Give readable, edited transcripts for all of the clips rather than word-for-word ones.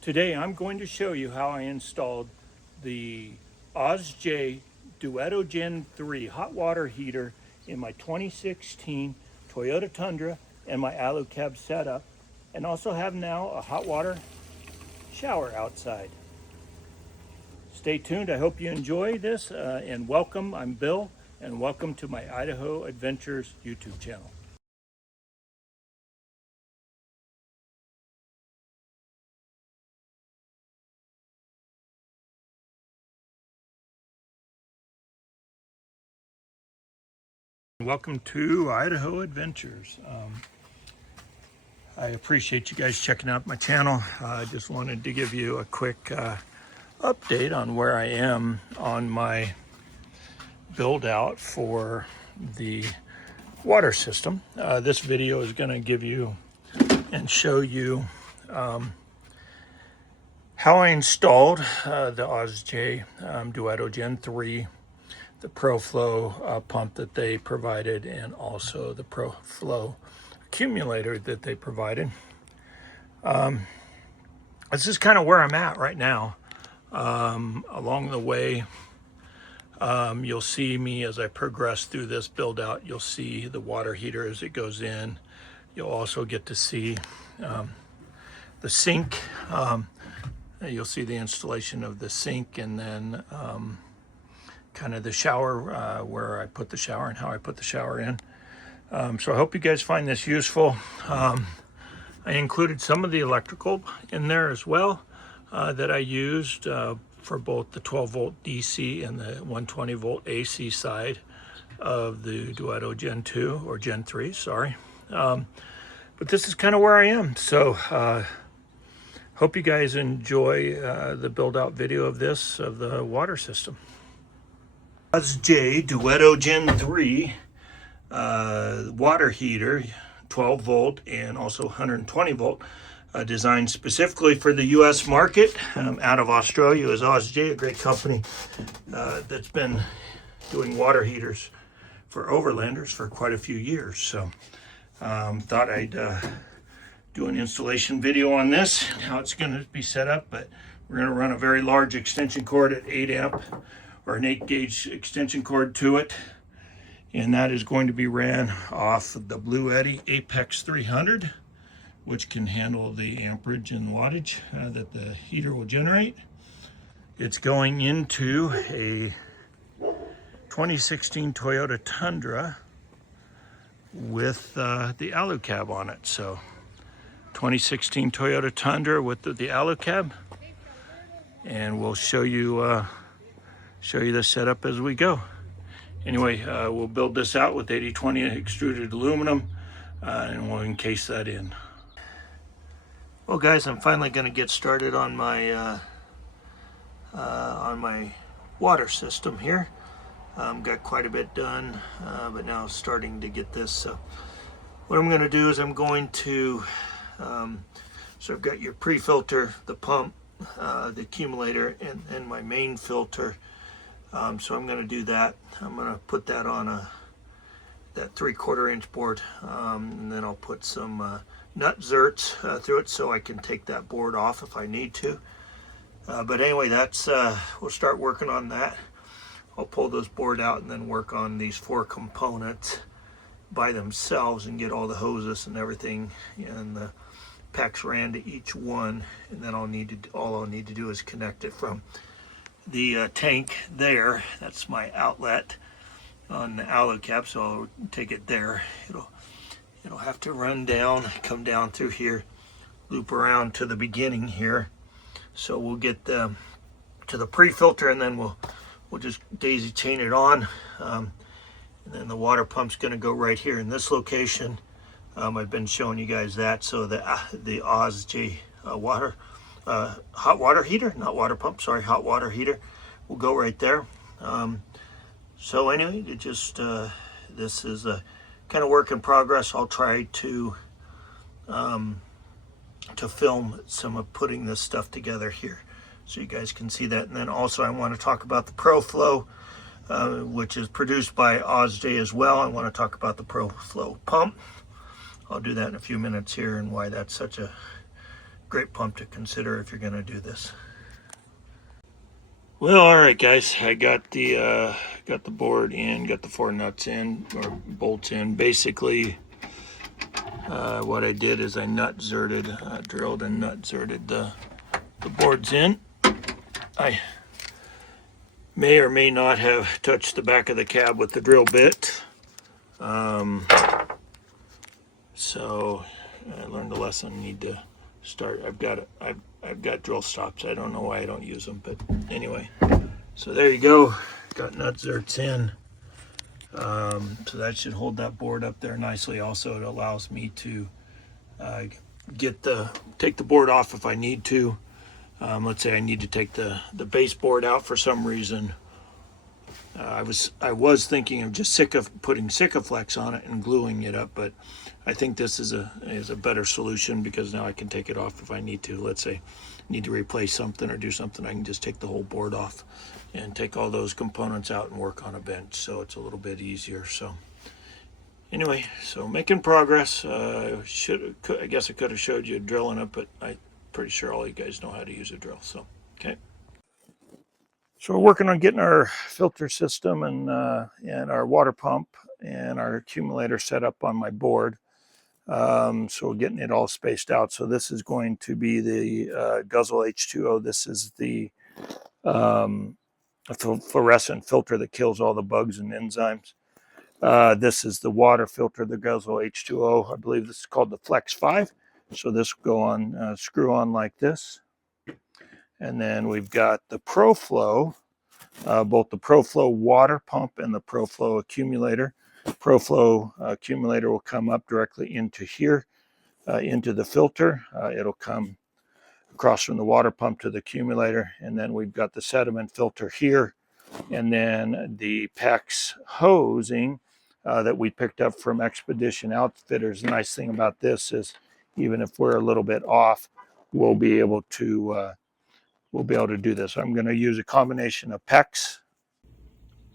Today I'm going to show you how I installed the AusJ Duetto Gen III hot water heater in my 2016 Toyota Tundra and my Alu-Cab setup, and also have now a hot water shower outside. Stay tuned. I hope you enjoy this and welcome. I'm Bill, and welcome to my Idaho Adventures YouTube channel. Welcome to Idaho Adventures. I appreciate you guys checking out my channel. I just wanted to give you a quick update on where I am on my build out for the water system. This video is going to give you and show you how I installed the AusJ Duetto Gen III, the ProFlow pump that they provided, and also the ProFlow accumulator that they provided. This is kind of where I'm at right now. Along the way, you'll see me as I progress through this build out. You'll see the water heater as it goes in. You'll also get to see the sink. You'll see the installation of the sink, and then kind of the shower, where I put the shower and how I put the shower in. So I hope you guys find this useful. I included some of the electrical in there as well that I used for both the 12 volt DC and the 120 volt AC side of the Duetto Gen 2 or Gen 3, sorry. But this is kind of where I am. So hope you guys enjoy the build out video of this, of the water system. AusJ Duetto Gen 3 water heater, 12 volt and also 120 volt, designed specifically for the US market. Out of Australia is AusJ, a great company that's been doing water heaters for Overlanders for quite a few years. So thought I'd do an installation video on this, how it's going to be set up. But we're going to run a very large extension cord at 8 amp or an 8 gauge extension cord to it, and that is going to be ran off the Blue Eddy Apex 300, which can handle the amperage and wattage that the heater will generate. It's going into a 2016 Toyota Tundra with the Alu-Cab on it. So 2016 Toyota Tundra with the Alu-Cab, and we'll show you the setup as we go. Anyway, we'll build this out with 80/20 extruded aluminum, and we'll encase that in. Well, guys, I'm finally going to get started on my water system here. Got quite a bit done, but now starting to get this. So what I'm going to do is I'm going to, so I've got your pre-filter, the pump, the accumulator, and my main filter. So I'm going to do that. I'm going to put that on that 3/4 inch board, and then I'll put some nut zerts through it so I can take that board off if I need to. But anyway, that's we'll start working on that. I'll pull this board out and then work on these 4 components by themselves and get all the hoses and everything and the PEX ran to each one, and then all I'll need to do is connect it from the tank there. That's my outlet on the Alu-Cab, so I'll take it there. It'll have to run down, come down through here, loop around to the beginning here. So we'll get to the pre-filter, and then we'll just daisy chain it on. And then the water pump's going to go right here in this location. I've been showing you guys that. So the AusJ hot water heater, not water pump, sorry, hot water heater will go right there. So anyway, it just this is a kind of work in progress. I'll try to film some of putting this stuff together here so you guys can see that. And then also I want to talk about the ProFlow, which is produced by AusJ as well. I want to talk about the ProFlow pump. I'll do that in a few minutes here and why that's such a great pump to consider if you're going to do this. Well, all right, guys, I got the board in, got the 4 nuts in, or bolts in. Basically, what I did is I drilled and nut zerted the boards in. I may or may not have touched the back of the cab with the drill bit. So I learned a lesson. Need to start. I've got drill stops. I don't know why I don't use them, but anyway. So there you go. Got nut zerts in. So that should hold that board up there nicely. Also, it allows me to take the board off if I need to. Let's say I need to take the baseboard out for some reason. I was thinking of just putting Sikaflex on it and gluing it up, but I think this is a better solution because now I can take it off if I need to. Let's say I need to replace something or do something, I can just take the whole board off and take all those components out and work on a bench, so it's a little bit easier. So anyway, so making progress. I guess I could have showed you drilling it, but I'm pretty sure all you guys know how to use a drill. So okay. So we're working on getting our filter system and our water pump and our accumulator set up on my board. So we're getting it all spaced out. So this is going to be the Guzzle H2O. This is the fluorescent filter that kills all the bugs and enzymes. This is the water filter, the Guzzle H2O. I believe this is called the Flex 5. So this will go on, screw on like this. And then we've got the ProFlow, both the ProFlow water pump and the ProFlow accumulator. ProFlow accumulator will come up directly into here, into the filter. It'll come across from the water pump to the accumulator. And then we've got the sediment filter here. And then the PEX hosing that we picked up from Expedition Outfitters. The nice thing about this is even if we're a little bit off, we'll be able to do this. I'm going to use a combination of PEX.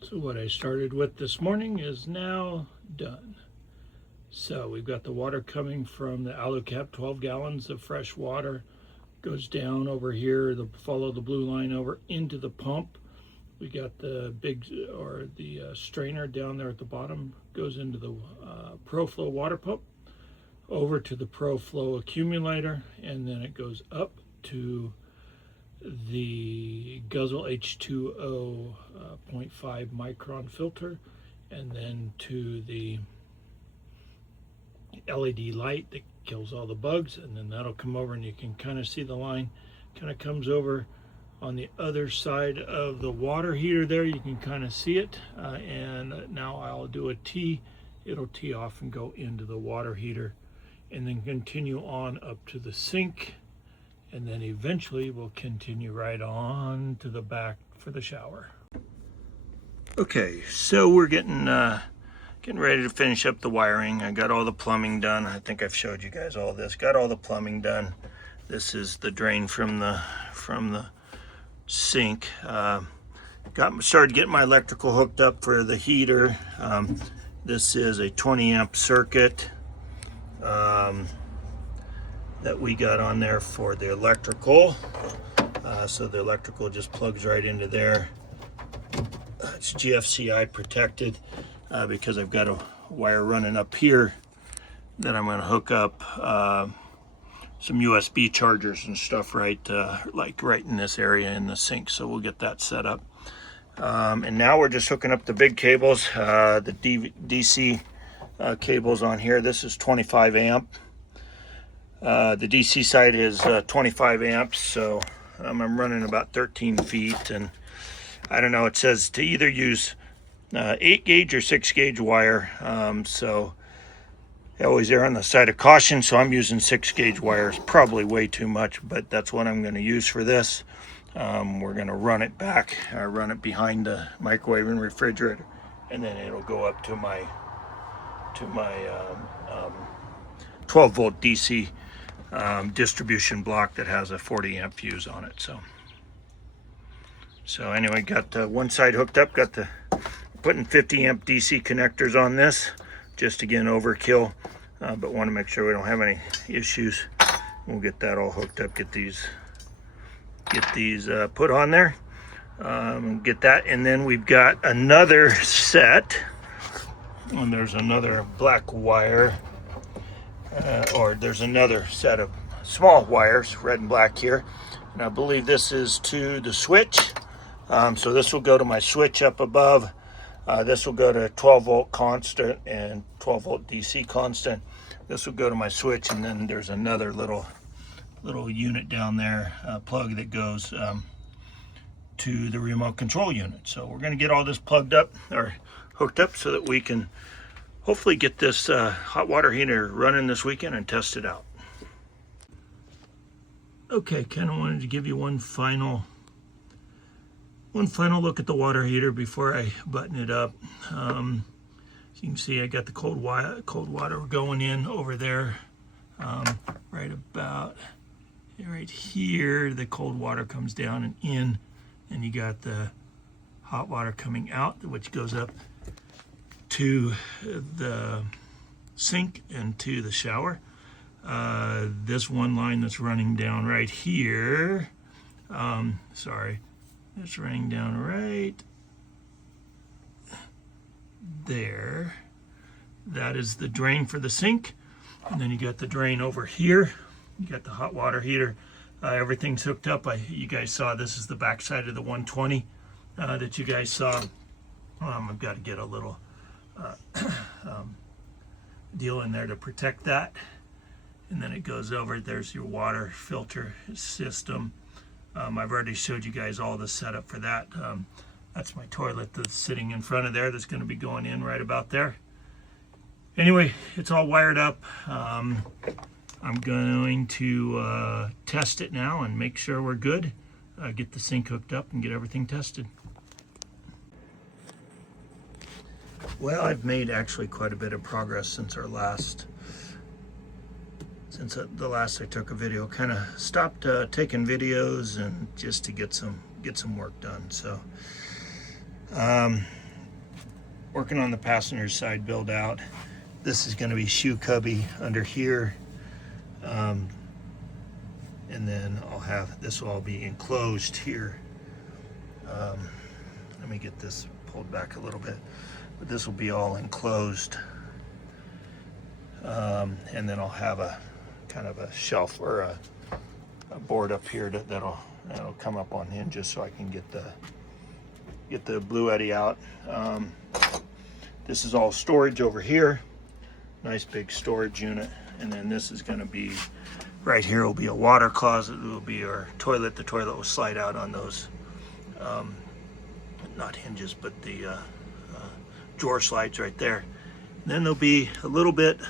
So what I started with this morning is now done. So we've got the water coming from the Alu-Cab, 12 gallons of fresh water, goes down over here, follow the blue line over into the pump. We got the strainer down there at the bottom, goes into the ProFlow water pump, over to the ProFlow accumulator, and then it goes up to the Guzzle H2O 0.5 micron filter, and then to the LED light that kills all the bugs, and then that'll come over, and you can kind of see the line kind of comes over on the other side of the water heater there. You can kind of see it, and now I'll do a T. It'll tee off and go into the water heater, and then continue on up to the sink, and then eventually we'll continue right on to the back for the shower. Okay, so we're getting ready to finish up the wiring. I got all the plumbing done. I think I've showed you guys all this. Got all the plumbing done. This is the drain from the sink. Started getting my electrical hooked up for the heater. This is a 20 amp circuit that we got on there for the electrical. So the electrical just plugs right into there. It's GFCI protected because I've got a wire running up here that I'm going to hook up some USB chargers and stuff right in this area in the sink. So we'll get that set up. And now we're just hooking up the big cables, the DC cables on here. This is 25 amp. The DC side is 25 amps, so I'm running about 13 feet, and I don't know, it says to either use 8 gauge or 6 gauge wire, so I always err on the side of caution, so I'm using 6 gauge wires, probably way too much, but that's what I'm going to use for this. We're going to run it back, run it behind the microwave and refrigerator, and then it'll go up to my 12 volt DC distribution block that has a 40 amp fuse on it. So anyway, got one side hooked up, putting 50 amp DC connectors on this, just again overkill, but want to make sure we don't have any issues. we'll get that all hooked up, get these put on there, get that. And then we've got another set, and there's another black wire, or there's another set of small wires, red and black here, and I believe this is to the switch. So this will go to my switch up above. This will go to 12 volt constant and 12 volt DC constant. This will go to my switch, and then there's another little unit down there, plug that goes to the remote control unit. So we're going to get all this plugged up or hooked up so that we can hopefully get this hot water heater running this weekend and test it out. Okay, kind of wanted to give you one final look at the water heater before I button it up. As you can see, I got the cold water going in over there, right about right here. The cold water comes down and in, and you got the hot water coming out, which goes up to the sink and to the shower. This one line that's running down right here, it's running down right there. That is the drain for the sink. And then you got the drain over here. You got the hot water heater. Everything's hooked up. You guys saw this is the back side of the 120 that you guys saw. I've got to get a little deal in there to protect that. And then it goes over. There's your water filter system. I've already showed you guys all the setup for that. That's my toilet that's sitting in front of there that's going to be going in right about there. Anyway, it's all wired up. I'm going to test it now and make sure we're good. Get the sink hooked up and get everything tested. Well, I've made actually quite a bit of progress since the last I took a video. Kind of stopped taking videos and just to get some work done. So working on the passenger side build out. This is going to be shoe cubby under here, and then this will all be enclosed here. Let me get this pulled back a little bit, but this will be all enclosed, and then I'll have a kind of a shelf or a board up here that'll come up on hinges so I can get the Blue Eddy out. This is all storage over here. Nice big storage unit. And then this is going to be right here will be a water closet. It will be our toilet. The toilet will slide out on those not hinges, but the drawer slides right there. And then there'll be a little bit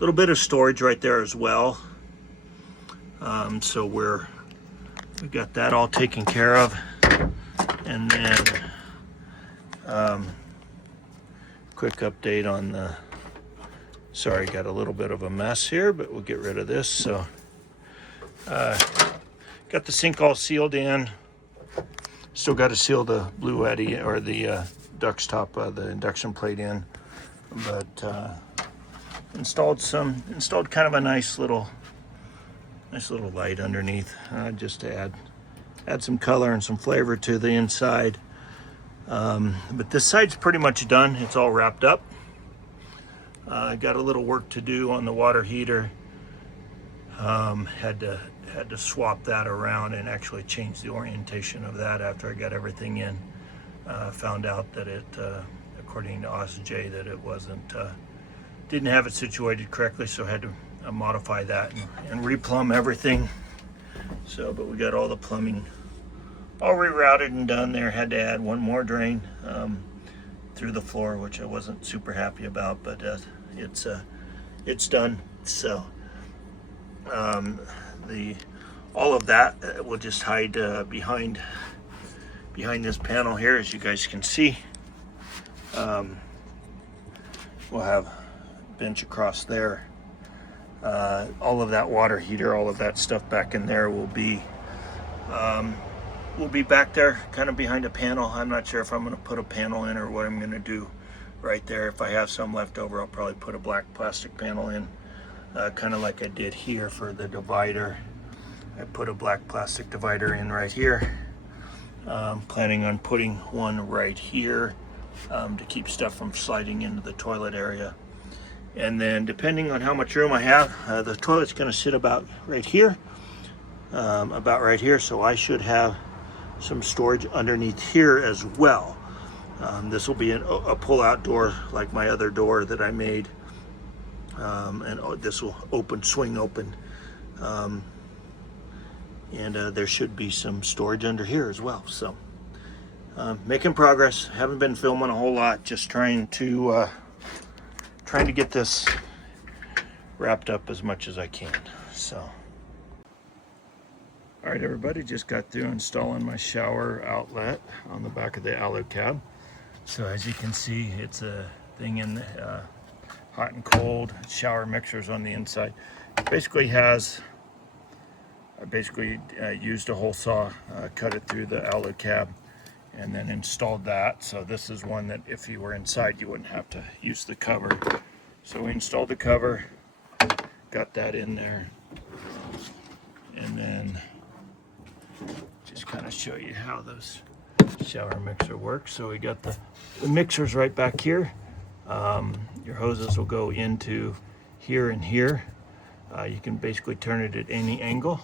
of storage right there as well. So we got that all taken care of. And then quick update on the, sorry, got a little bit of a mess here, but we'll get rid of this. So got the sink all sealed in. Still got to seal the Blue Eddy or the duct top, the induction plate in, but installed kind of a nice little light underneath, just to add some color and some flavor to the inside. But this side's pretty much done. It's all wrapped up. I got a little work to do on the water heater. Had to swap that around and actually change the orientation of that after I got everything in. Found out that it, according to AusJ, that it didn't have it situated correctly, so I had to modify that and replumb everything. So, but we got all the plumbing all rerouted and done there. Had to add one more drain through the floor, which I wasn't super happy about, but it's done. So all of that will just hide behind this panel here, as you guys can see. We'll have a bench across there. All of that water heater, all of that stuff back in there will be back there, kind of behind a panel. I'm not sure if I'm going to put a panel in or what I'm going to do right there. If I have some left over, I'll probably put a black plastic panel in. kind of like I did here for the divider. I put a black plastic divider in right here. Planning on putting one right here to keep stuff from sliding into the toilet area. And then depending on how much room I have, the toilet's going to sit about right here. So I should have some storage underneath here as well. This will be a pull-out door like my other door that I made. And this will swing open. And there should be some storage under here as well. So making progress. Haven't been filming a whole lot, just trying to get this wrapped up as much as I can. So all right, everybody, just got through installing my shower outlet on the back of the Alu-Cab. So as you can see, it's a thing in the hot and cold shower mixers on the inside. It basically has, I used a hole saw, cut it through the Alu-Cab, and then installed that. So this is one that if you were inside, you wouldn't have to use the cover. So we installed the cover, got that in there, and then just kind of show you how those shower mixer works. So we got the mixers right back here. Your hoses will go into here and here. You can basically turn it at any angle.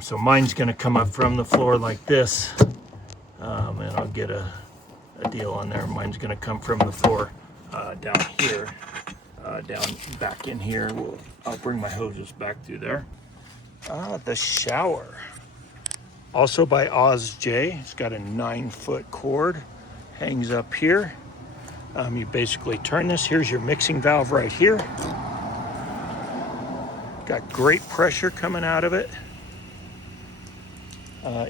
So mine's going to come up from the floor like this, and I'll get a deal on there. Mine's going to come from the floor down here, down back in here. I'll bring my hoses back through there. The shower, also by AusJ. It's got a 9-foot cord, hangs up here. You basically turn this. Here's your mixing valve right here. Got great pressure coming out of it.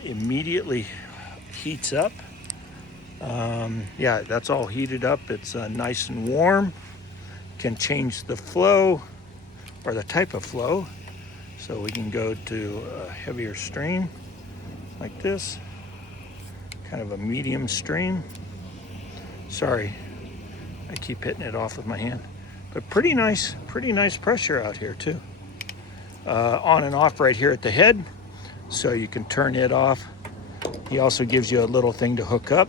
Immediately heats up. Yeah, that's all heated up. It's nice and warm. Can change the flow or the type of flow. So we can go to a heavier stream like this, kind of a medium stream. Sorry, I keep hitting it off with my hand, but pretty nice pressure out here too. On and off right here at the head, so you can turn it off. He also gives you a little thing to hook up,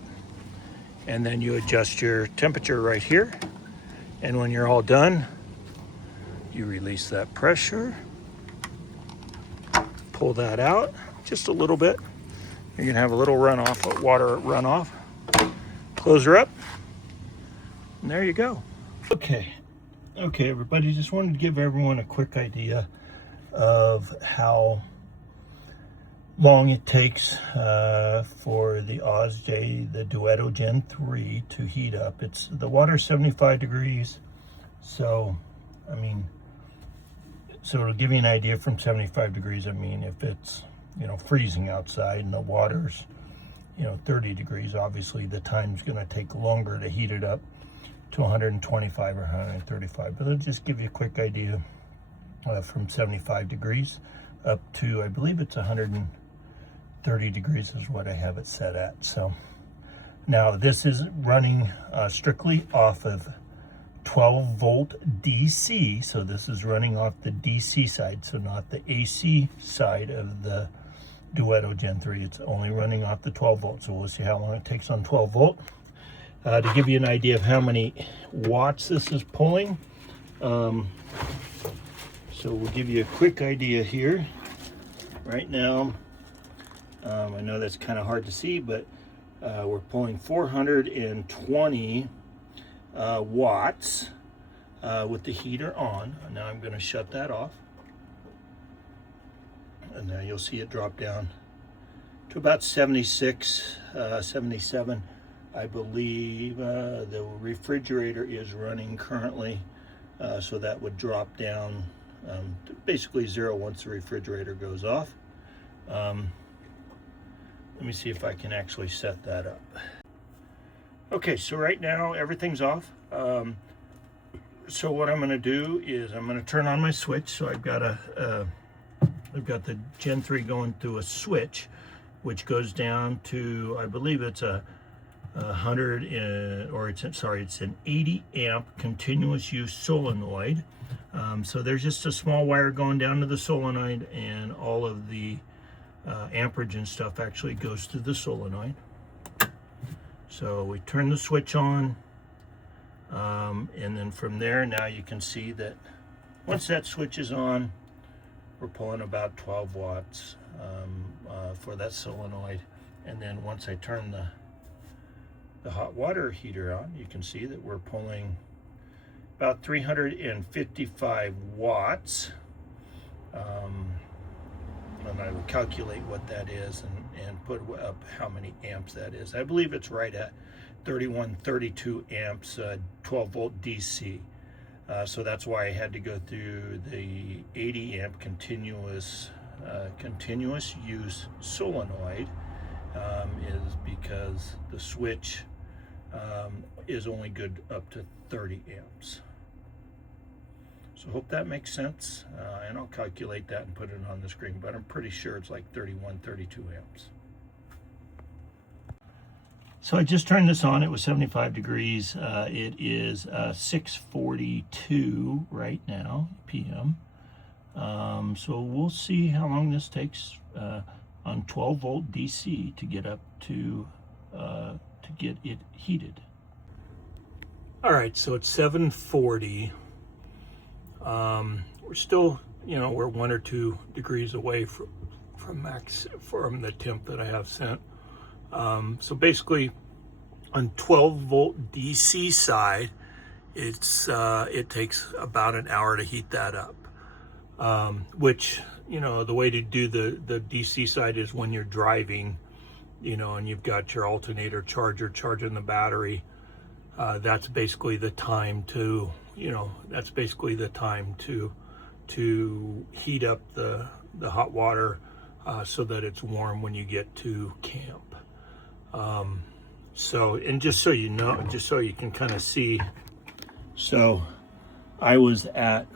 and then you adjust your temperature right here. And when you're all done, you release that pressure, pull that out just a little bit. You're gonna have a little runoff, water runoff. Close her up, and there you go. Okay, everybody, just wanted to give everyone a quick idea of how long it takes for the AusJ, the Duetto Gen III to heat up. The water's 75 degrees, so I mean, so it'll give you an idea from 75 degrees. I mean, if it's, freezing outside and the water's, 30 degrees, obviously the time's gonna take longer to heat it up to 125 or 135, but it'll just give you a quick idea from 75 degrees up to, I believe it's 130 degrees is what I have it set at. So now this is running strictly off of 12 volt DC. So this is running off the DC side, so not the AC side of the Duetto Gen 3. It's only running off the 12 volt. So we'll see how long it takes on 12 volt. To give you an idea of how many watts this is pulling. So we'll give you a quick idea here. Right now, I know that's kind of hard to see, but we're pulling 420 watts with the heater on. And now I'm going to shut that off. And now you'll see it drop down to about 76, 77. I believe the refrigerator is running currently, so that would drop down to basically 0 once the refrigerator goes off. Let me see if I can actually set that up. Okay, so right now everything's off. So what I'm going to do is I'm going to turn on my switch. So I've got the Gen 3 going through a switch, which goes down to, I believe it's a it's an 80 amp continuous use solenoid. So there's just a small wire going down to the solenoid, and all of the amperage and stuff actually goes to the solenoid. So we turn the switch on, and then from there, now you can see that once that switch is on, we're pulling about 12 watts for that solenoid. And then once I turn the hot water heater on, you can see that we're pulling about 355 watts. And I will calculate what that is and put up how many amps that is. I believe it's right at 32 amps, 12 volt DC. So that's why I had to go through the 80 amp continuous use solenoid, is because the switch is only good up to 30 amps. So hope that makes sense, and I'll calculate that and put it on the screen, but I'm pretty sure it's like 32 amps. So I just turned this on. It was 75 degrees. It is 6:42 right now, p.m. So we'll see how long this takes on 12 volt DC to get up to get it heated. All right, so it's 7:40. We're still, we're 1 or 2 degrees away from the temp that I have set. So basically, on 12 volt DC side, it takes about an hour to heat that up. Which, the way to do the DC side is when you're driving, and you've got your alternator charger charging the battery. That's basically the time to heat up the hot water so that it's warm when you get to camp. So, and just so you know, just so you can kind of see, so I was at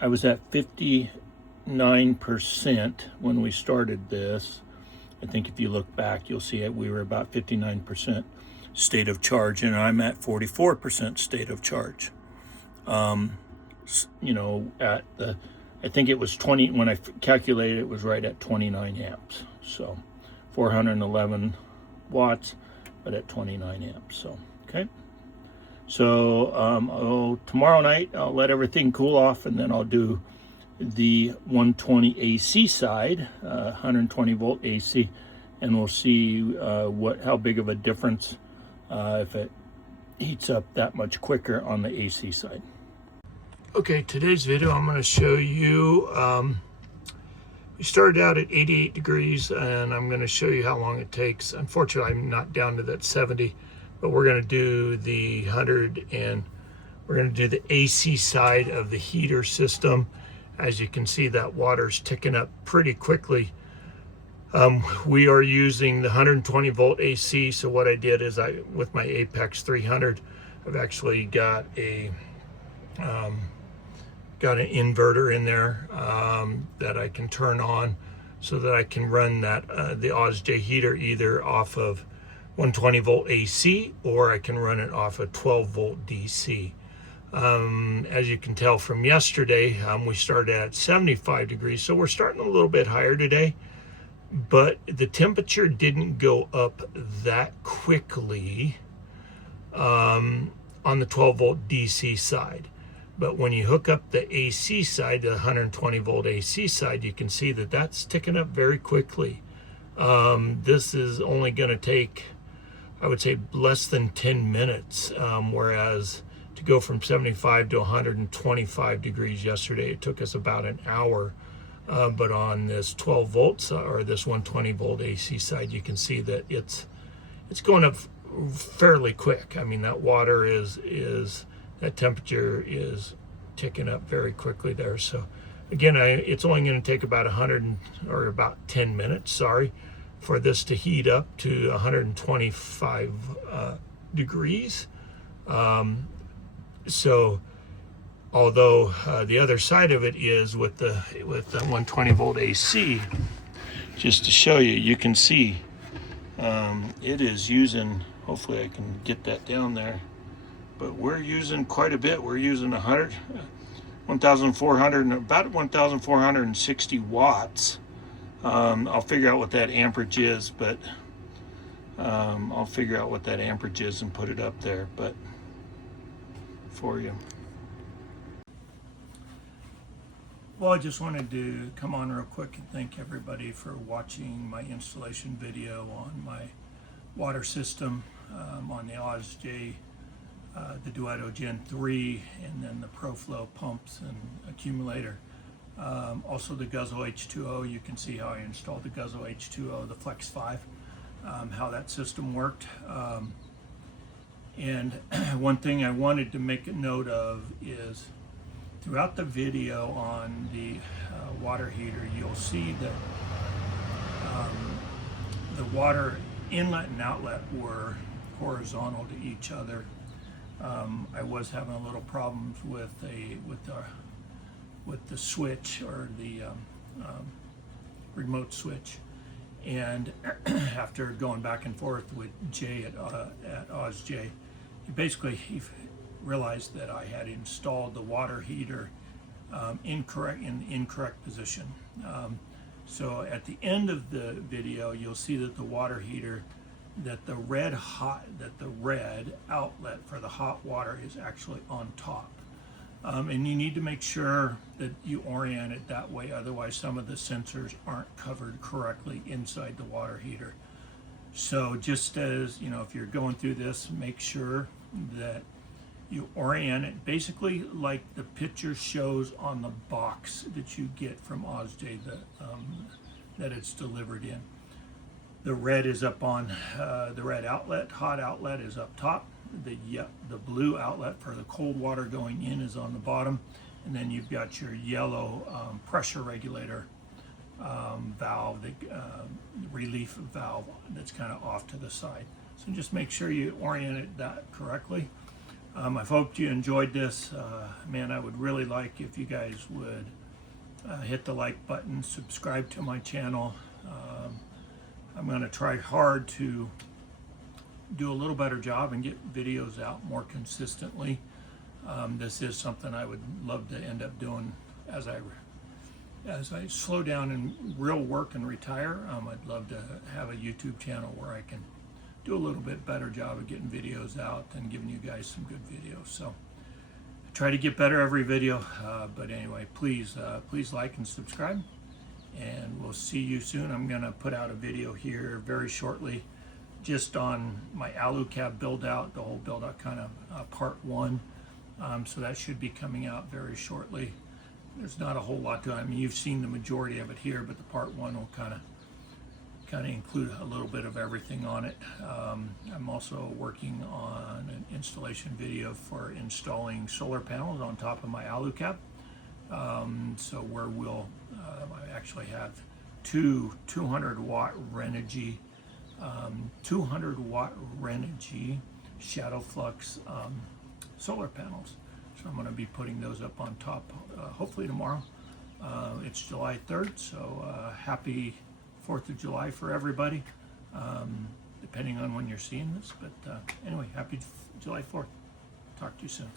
59% when we started this. I think if you look back, you'll see we were about 59% state of charge, and I'm at 44% state of charge. I think it was 20, when I calculated it was right at 29 amps. So 411 watts, but at 29 amps. So, okay. So tomorrow night, I'll let everything cool off, and then I'll do the 120 AC side, 120 volt AC, and we'll see how big of a difference if it heats up that much quicker on the AC side. Okay, today's video I'm going to show you, we started out at 88 degrees, and I'm going to show you how long it takes. Unfortunately, I'm not down to that 70, but we're going to do the 100, and we're going to do the AC side of the heater system. As you can see, that water's ticking up pretty quickly. We are using the 120 volt AC. So what I did is with my Apex 300, I've actually got an inverter in there that I can turn on so that I can run the AusJ heater either off of 120 volt AC, or I can run it off of 12 volt DC. As you can tell from yesterday, we started at 75 degrees, so we're starting a little bit higher today, but the temperature didn't go up that quickly on the 12 volt DC side. But when you hook up the AC side, the 120 volt AC side, you can see that that's ticking up very quickly. This is only going to take, I would say, less than 10 minutes, whereas to go from 75 to 125 degrees yesterday, it took us about an hour. But on this 12 volts or this 120 volt AC side, you can see that it's going up fairly quick. I mean, that water that temperature is ticking up very quickly there. So again, it's only going to take about 10 minutes, for this to heat up to 125 degrees. So although the other side of it is with the 120 volt AC, just to show you, you can see it is using Hopefully I can get that down there. But we're using quite a bit. We're using 1,400, about 1,460 watts. I'll figure out what that amperage is, but I'll figure out what that amperage is and put it up there, but for you. Well, I just wanted to come on real quick and thank everybody for watching my installation video on my water system on the AusJ, the Duetto Gen III, and then the ProFlow pumps and accumulator. Also the Guzzle H2O, you can see how I installed the Guzzle H2O, the Flex 5, how that system worked. And one thing I wanted to make a note of is throughout the video on the water heater, you'll see that the water inlet and outlet were horizontal to each other. I was having a little problems with the switch, or the remote switch, and after going back and forth with Jay at AusJ, he realized that I had installed the water heater in the incorrect position. So at the end of the video, you'll see that the water heater, that the red outlet for the hot water is actually on top. And you need to make sure that you orient it that way, otherwise some of the sensors aren't covered correctly inside the water heater. So just as, you know, if you're going through this, make sure that you orient it basically like the picture shows on the box that you get from AusJ, that it's delivered in. The red is up on the red outlet, hot outlet is up top. The blue outlet for the cold water going in is on the bottom, and then you've got your yellow pressure regulator valve, the relief valve that's kind of off to the side. So just make sure you orient it that correctly. I hope you enjoyed this. Man, I would really like if you guys would hit the like button, subscribe to my channel. I'm going to try hard to do a little better job and get videos out more consistently. This is something I would love to end up doing as I slow down and real work and retire. I'd love to have a YouTube channel where I can do a little bit better job of getting videos out and giving you guys some good videos. So I try to get better every video, but anyway, please like and subscribe, and we'll see you soon. I'm gonna put out a video here very shortly just on my Alu-Cab build out, the whole build out kind of part 1. So that should be coming out very shortly. There's not a whole lot to it. I mean, you've seen the majority of it here, but the part 1 will kind of include a little bit of everything on it. I'm also working on an installation video for installing solar panels on top of my Alu-Cab. So where I actually have two 200-watt Renogy 200-watt Renogy shadow flux solar panels. So I'm going to be putting those up on top hopefully tomorrow. It's July 3rd, so happy 4th of July for everybody, depending on when you're seeing this. But anyway, happy July 4th. Talk to you soon.